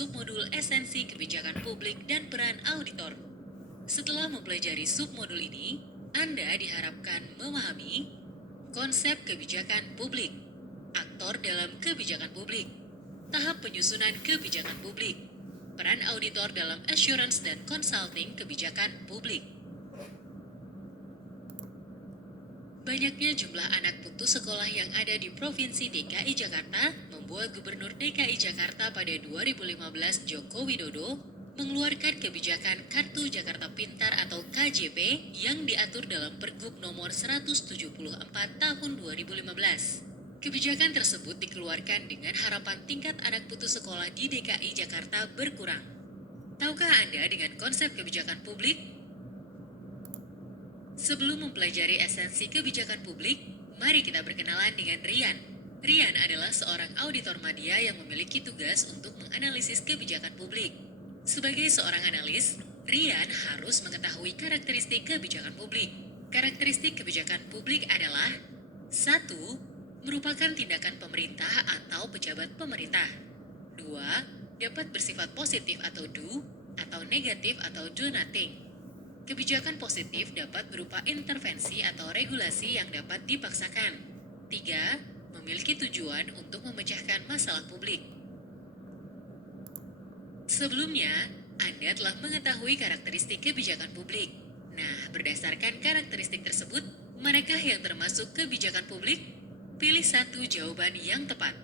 submodul esensi kebijakan publik dan peran auditor. Setelah mempelajari submodul ini, Anda diharapkan memahami konsep kebijakan publik, aktor dalam kebijakan publik, tahap penyusunan kebijakan publik, peran auditor dalam assurance dan consulting kebijakan publik. Banyaknya jumlah anak putus sekolah yang ada di Provinsi DKI Jakarta membuat Gubernur DKI Jakarta pada 2015 Joko Widodo mengeluarkan kebijakan Kartu Jakarta Pintar atau KJP yang diatur dalam Pergub nomor 174 tahun 2015. Kebijakan tersebut dikeluarkan dengan harapan tingkat anak putus sekolah di DKI Jakarta berkurang. Tahukah Anda dengan konsep kebijakan publik? Sebelum mempelajari esensi kebijakan publik, mari kita berkenalan dengan Rian. Rian adalah seorang auditor media yang memiliki tugas untuk menganalisis kebijakan publik. Sebagai seorang analis, Rian harus mengetahui karakteristik kebijakan publik. Karakteristik kebijakan publik adalah 1. Merupakan tindakan pemerintah atau pejabat pemerintah. 2. Dapat bersifat positif atau do, atau negatif atau do nothing. Kebijakan positif dapat berupa intervensi atau regulasi yang dapat dipaksakan. 3. Memiliki tujuan untuk memecahkan masalah publik. Sebelumnya, Anda telah mengetahui karakteristik kebijakan publik. Nah, berdasarkan karakteristik tersebut, manakah yang termasuk kebijakan publik? Pilih satu jawaban yang tepat.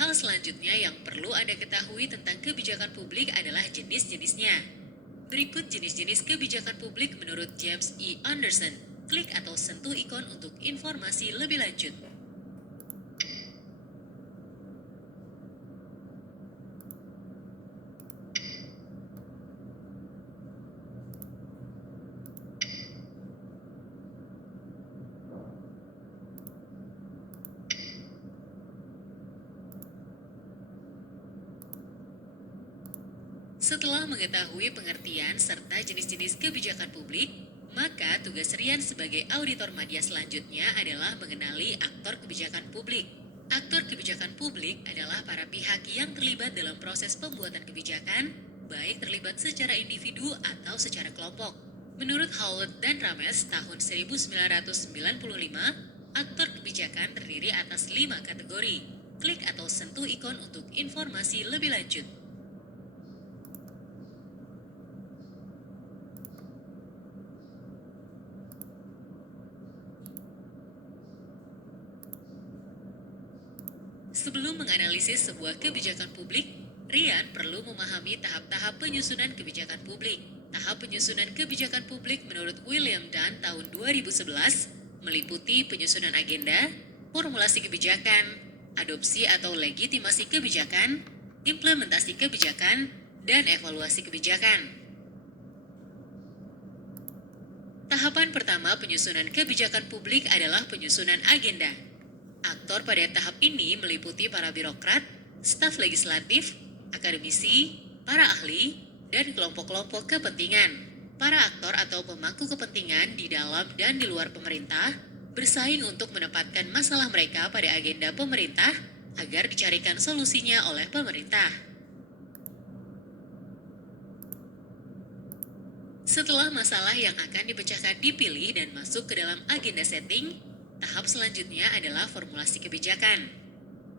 Hal selanjutnya yang perlu Anda ketahui tentang kebijakan publik adalah jenis-jenisnya. Berikut jenis-jenis kebijakan publik menurut James E. Anderson. Klik atau sentuh ikon untuk informasi lebih lanjut. Setelah mengetahui pengertian serta jenis-jenis kebijakan publik, maka tugas Rian sebagai auditor media selanjutnya adalah mengenali aktor kebijakan publik. Aktor kebijakan publik adalah para pihak yang terlibat dalam proses pembuatan kebijakan, baik terlibat secara individu atau secara kelompok. Menurut Howlett dan Rames tahun 1995, aktor kebijakan terdiri atas 5 kategori. Klik atau sentuh ikon untuk informasi lebih lanjut. Sebelum menganalisis sebuah kebijakan publik, Rian perlu memahami tahap-tahap penyusunan kebijakan publik. Tahap penyusunan kebijakan publik menurut William Dunn tahun 2011 meliputi penyusunan agenda, formulasi kebijakan, adopsi atau legitimasi kebijakan, implementasi kebijakan, dan evaluasi kebijakan. Tahapan pertama penyusunan kebijakan publik adalah penyusunan agenda. Aktor pada tahap ini meliputi para birokrat, staf legislatif, akademisi, para ahli, dan kelompok-kelompok kepentingan. Para aktor atau pemangku kepentingan di dalam dan di luar pemerintah bersaing untuk menempatkan masalah mereka pada agenda pemerintah agar dicarikan solusinya oleh pemerintah. Setelah masalah yang akan dipecahkan dipilih dan masuk ke dalam agenda setting, tahap selanjutnya adalah formulasi kebijakan.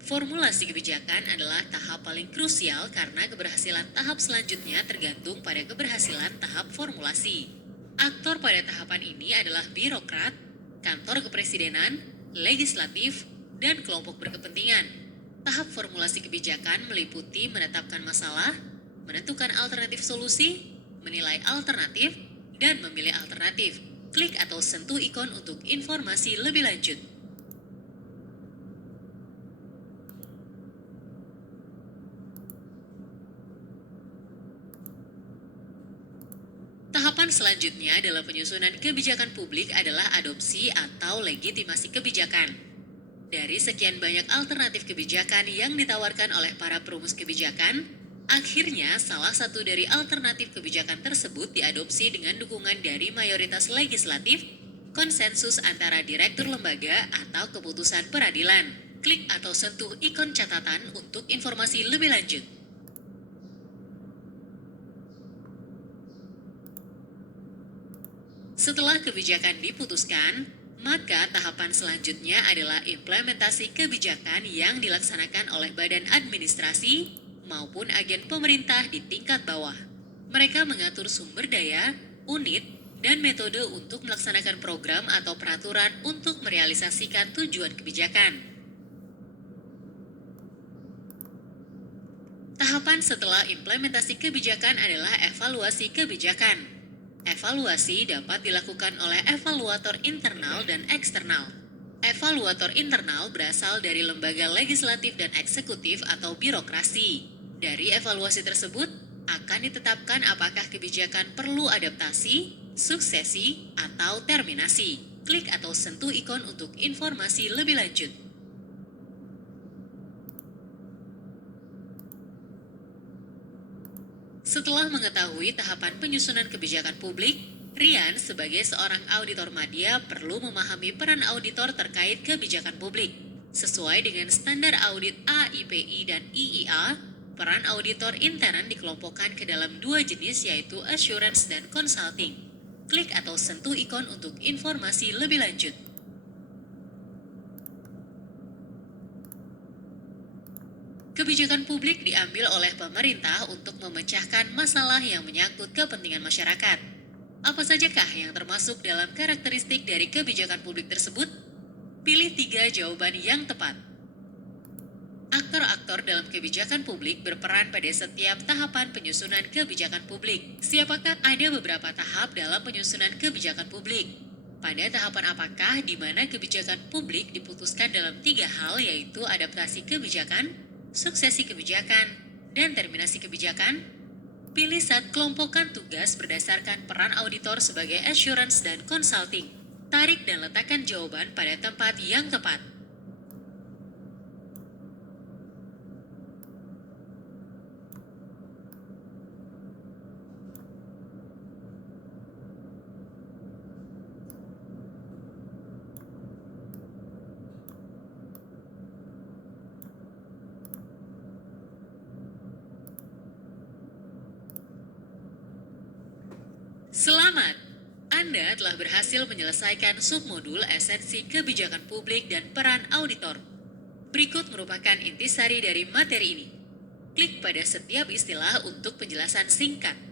Formulasi kebijakan adalah tahap paling krusial karena keberhasilan tahap selanjutnya tergantung pada keberhasilan tahap formulasi. Aktor pada tahapan ini adalah birokrat, kantor kepresidenan, legislatif, dan kelompok berkepentingan. Tahap formulasi kebijakan meliputi menetapkan masalah, menentukan alternatif solusi, menilai alternatif, dan memilih alternatif. Klik atau sentuh ikon untuk informasi lebih lanjut. Tahapan selanjutnya dalam penyusunan kebijakan publik adalah adopsi atau legitimasi kebijakan. Dari sekian banyak alternatif kebijakan yang ditawarkan oleh para perumus kebijakan, akhirnya salah satu dari alternatif kebijakan tersebut diadopsi dengan dukungan dari mayoritas legislatif, konsensus antara direktur lembaga atau keputusan peradilan. Klik atau sentuh ikon catatan untuk informasi lebih lanjut. Setelah kebijakan diputuskan, maka tahapan selanjutnya adalah implementasi kebijakan yang dilaksanakan oleh badan administrasi maupun agen pemerintah di tingkat bawah. Mereka mengatur sumber daya, unit, dan metode untuk melaksanakan program atau peraturan untuk merealisasikan tujuan kebijakan. Tahapan setelah implementasi kebijakan adalah evaluasi kebijakan. Evaluasi dapat dilakukan oleh evaluator internal dan eksternal. Evaluator internal berasal dari lembaga legislatif dan eksekutif atau birokrasi. Dari evaluasi tersebut, akan ditetapkan apakah kebijakan perlu adaptasi, suksesi, atau terminasi. Klik atau sentuh ikon untuk informasi lebih lanjut. Setelah mengetahui tahapan penyusunan kebijakan publik, Rian sebagai seorang auditor media perlu memahami peran auditor terkait kebijakan publik. Sesuai dengan standar audit AIPI dan IIA, peran auditor intern dikelompokkan ke dalam dua jenis yaitu assurance dan consulting. Klik atau sentuh ikon untuk informasi lebih lanjut. Kebijakan publik diambil oleh pemerintah untuk memecahkan masalah yang menyangkut kepentingan masyarakat. Apa sajakah yang termasuk dalam karakteristik dari kebijakan publik tersebut? Pilih 3 jawaban yang tepat. Aktor-aktor dalam kebijakan publik berperan pada setiap tahapan penyusunan kebijakan publik. Siapakah? Ada beberapa tahap dalam penyusunan kebijakan publik. Pada tahapan apakah di mana kebijakan publik diputuskan dalam 3 hal yaitu adaptasi kebijakan, suksesi kebijakan, dan terminasi kebijakan? Pilih saat kelompokkan tugas berdasarkan peran auditor sebagai assurance dan consulting. Tarik dan letakkan jawaban pada tempat yang tepat. Selamat! Anda telah berhasil menyelesaikan submodul esensi kebijakan publik dan peran auditor. Berikut merupakan intisari dari materi ini. Klik pada setiap istilah untuk penjelasan singkat.